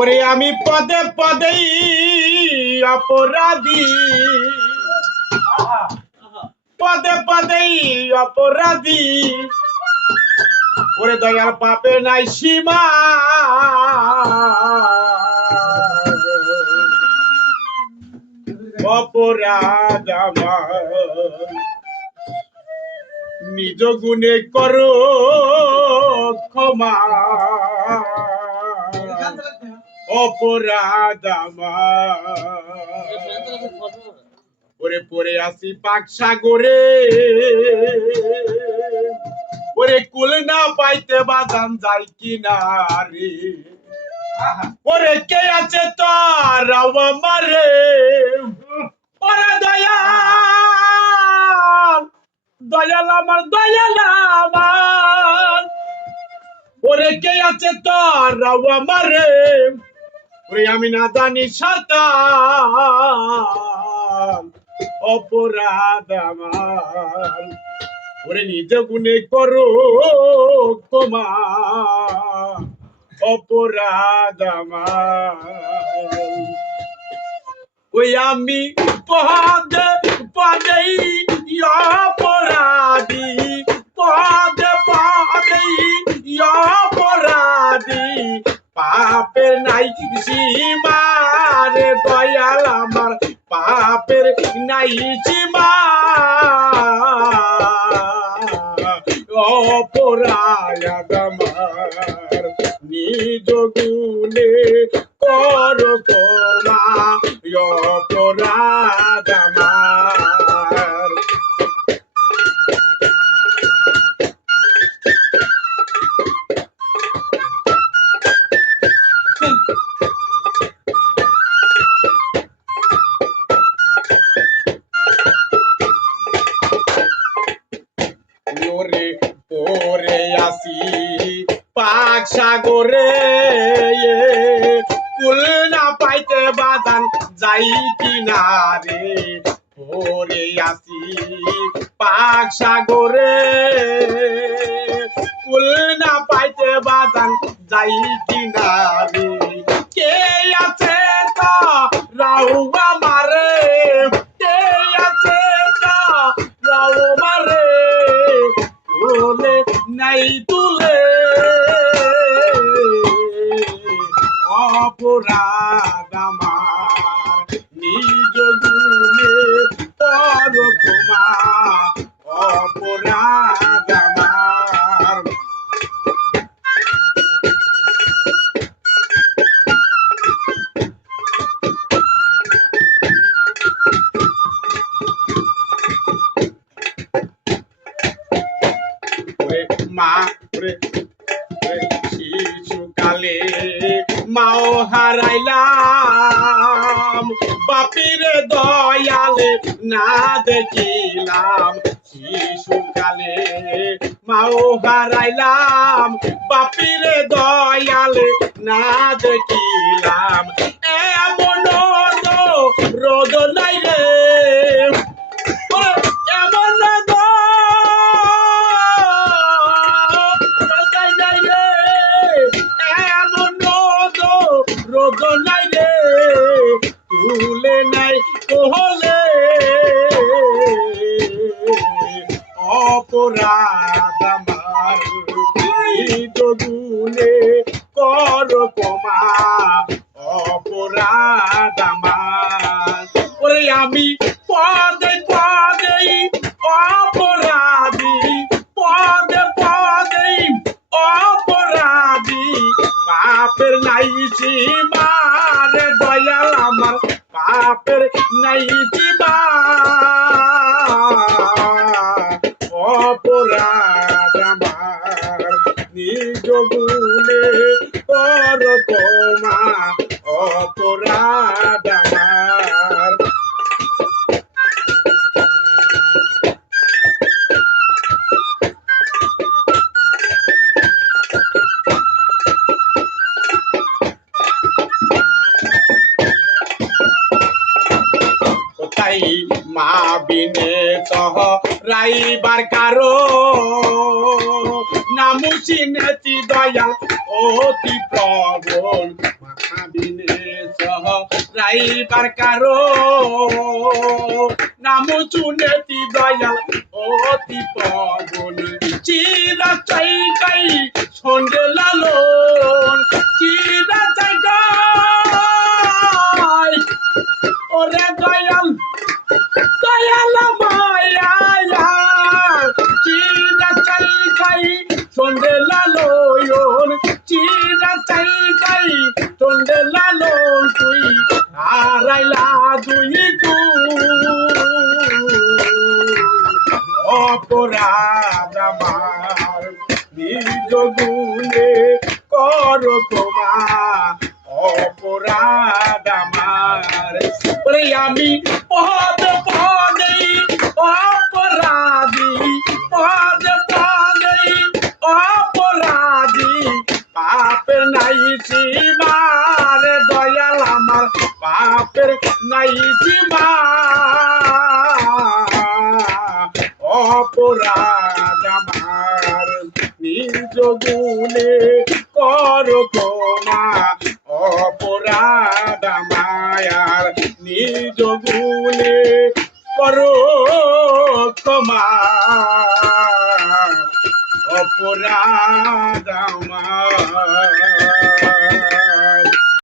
ওরে আমি পদে পদেই অপরাধী, পদে পদেই অপরাধী। ওরে দয়াল পাপে নাই সীমা, অপরাধ আমার নিজ গুণে করো ক্ষমা, অপরাধ আমার। ওরে পড়ে আসি পাক সাগরে, ওরে কুল না পাইতে বাদাম যাই কিনারে। ওরে কে আছে তার আমারে, ওরে দয়াল, দয়াল আমার, দয়াল আমার। ওরে কে আছে তার আমারে, ওরে আমি না জানি সাঁতার, অপরাধ আমার। ওরে নিজ গুণে করো ক্ষমা, অপরাধ আমার। ওই আমি পদে পদেই অপরাধী, পদে পদেই অপরাধী। পাপের নাই সীমা রে দয়াল আমার, পাপের নাই সীমা, অপরাধ আমার নিজ গুণে কর ক্ষমা, অপরাধ আমার। ওরে পরে আসি পাক সাগরে, কুল না পাইতে বাদান যাই কিনারে। পরে আসি পাক সাগরে, কুল না পাইতে বাদান যাই কিনারে। কে আছে তা রাউ আমারে, কে আছে তা রাউ আমারে, তুলে নাই তুলে, অপরাধ আমার নিজ গুণে কর ক্ষমা, অপরাধ আমার। মা শিশুকালে মাও হারাইলাম, বাপিরে দয়ালে না দেখিলাম। শিশুকালে মাও হারাইলাম, বাপিরে দয়ালে না দেখিলাম। এমন রোদ নাই রে, এমন রোদ নাই রে, তুলে নাই কোহলে, অপরাধ আমার নিজ গুণে কর ক্ষমা, অপরাধ আমার। ওরে আমি পদে পদেই অপরাধী, পদে পদেই অপরাধী। পাপের নাই সীমা রে দয়াল আমার, পাপের নাই সীমা, অপরাধ আমার নিজ গুণে কর ক্ষমা, অপরাধ আমার। কোথায় মা বিনে সহ রাইবার কারো, নামু চিনেছি দয়াল অতি প্রবল। রাইবার কারো নাম শুনেছি দয়াল অতি পবন চিরা চাই গাই সন্ধ্যে লালন চিরা চাই গাই ওরে দয়াল দয়াল মায়া চিরা চাই গাই সন্ধ্যে লালন চিরা চাই গাই সন্ধ্যে লালন তুই হারাইলা দুই অপরাধ আমার নিজ গুণে কর ক্ষমা অপরাধ আমার বলে আমি পদে পদে অপরাধী পদে পদে অপরাধী পাপের নাই সীমার দয়াল আমার পাপের নাই সীমা অপরাধ আমার নিজ গুণে কর ক্ষমা অপরাধ মায়ার নিজ গুণে করো ক্ষমা অপরাধ আমার